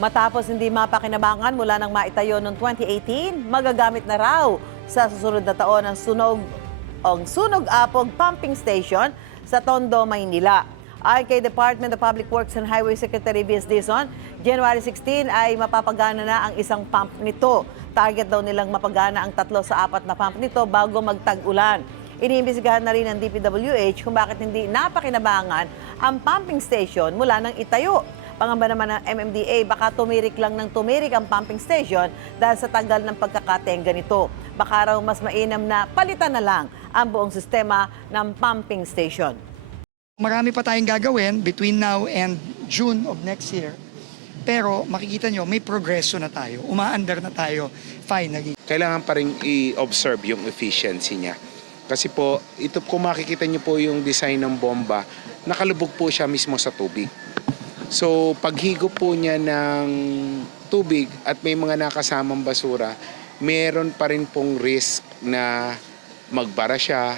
Matapos hindi mapakinabangan mula nang maitayo noong 2018, magagamit na raw sa susunod na taon ang Sunog Apog Pumping Station sa Tondo, Maynila. Ayon kay Department of Public Works and Highway Secretary V.S. Dizon, January 16 ay mapapagana na ang isang pump nito. Target daw nilang mapagana ang 3 sa 4 na pump nito bago magtag-ulan. Iniimbestigahan na rin ng DPWH kung bakit hindi napakinabangan ang pumping station mula nang itayo. Pangamba naman ng MMDA, baka tumirik lang ng tumirik ang pumping station dahil sa tagal ng pagkakatenga nito. Baka raw mas mainam na palitan na lang ang buong sistema ng pumping station. Marami pa tayong gagawin between now and June of next year. Pero makikita nyo, may progreso na tayo. Umaandar na tayo finally. Kailangan pa rin i-observe yung efficiency niya. Kasi po, ito kung makikita niyo po yung design ng bomba, nakalubog po siya mismo sa tubig. So, paghigop po niya ng tubig at may mga nakasamang basura, meron pa rin pong risk na magbara siya,